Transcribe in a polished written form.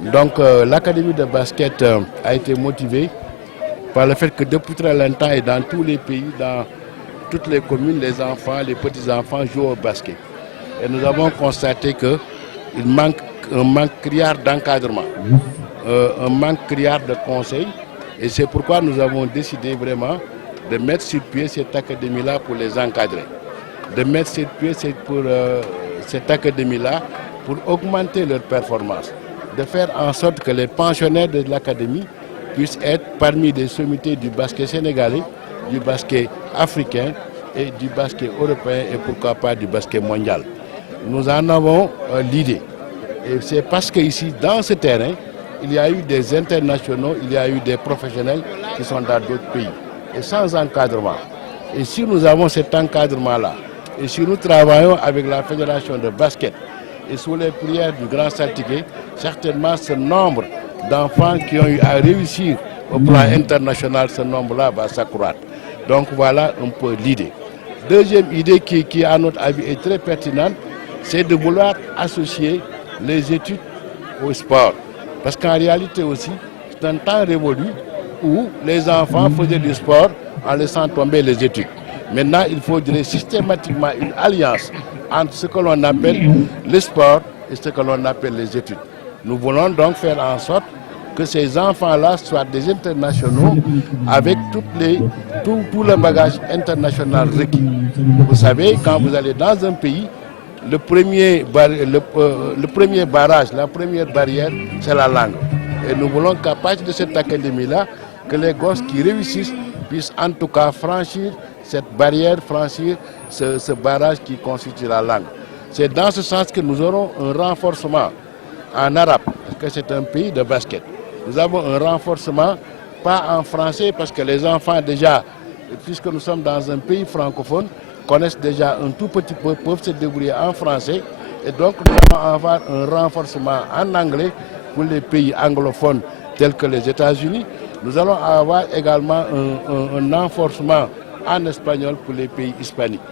Donc l'académie de basket a été motivée par le fait que depuis très longtemps et dans tous les pays, dans toutes les communes, les enfants, les petits-enfants jouent au basket. Et nous avons constaté qu'il manque un manque criard d'encadrement, un manque criard de conseils. Et c'est pourquoi nous avons décidé vraiment de mettre sur pied cette académie-là pour les encadrer. De mettre sur pied cette académie-là pour augmenter leur performance. De faire en sorte que les pensionnaires de l'académie puissent être parmi les sommités du basket sénégalais, du basket africain et du basket européen et pourquoi pas du basket mondial. Nous en avons l'idée. Et c'est parce qu'ici, dans ce terrain, il y a eu des internationaux, il y a eu des professionnels qui sont dans d'autres pays. Et sans encadrement. Et si nous avons cet encadrement-là, et si nous travaillons avec la fédération de basket, et sous les prières du grand saltigué, certainement ce nombre d'enfants qui ont eu à réussir au plan international, ce nombre-là va s'accroître. Donc voilà un peu l'idée. Deuxième idée qui à notre avis est très pertinente, c'est de vouloir associer les études au sport. Parce qu'en réalité aussi, c'est un temps révolu où les enfants faisaient du sport en laissant tomber les études. Maintenant, il faudrait systématiquement une alliance entre ce que l'on appelle le sport et ce que l'on appelle les études. Nous voulons donc faire en sorte que ces enfants-là soient des internationaux avec tout le bagage international requis. Vous savez, quand vous allez dans un pays, le premier barrage, la première barrière, c'est la langue. Et nous voulons qu'à partir de cette académie-là, que les gosses qui réussissent puissent en tout cas franchir cette barrière, franchir ce barrage qui constitue la langue. C'est dans ce sens que nous aurons un renforcement en arabe, parce que c'est un pays de basket. Nous avons un renforcement, pas en français, parce que les enfants déjà, puisque nous sommes dans un pays francophone, connaissent déjà un tout petit peu, peuvent se débrouiller en français. Et donc nous allons avoir un renforcement en anglais pour les pays anglophones tels que les États-Unis. Nous allons avoir également un renforcement en espagnol pour les pays hispaniques.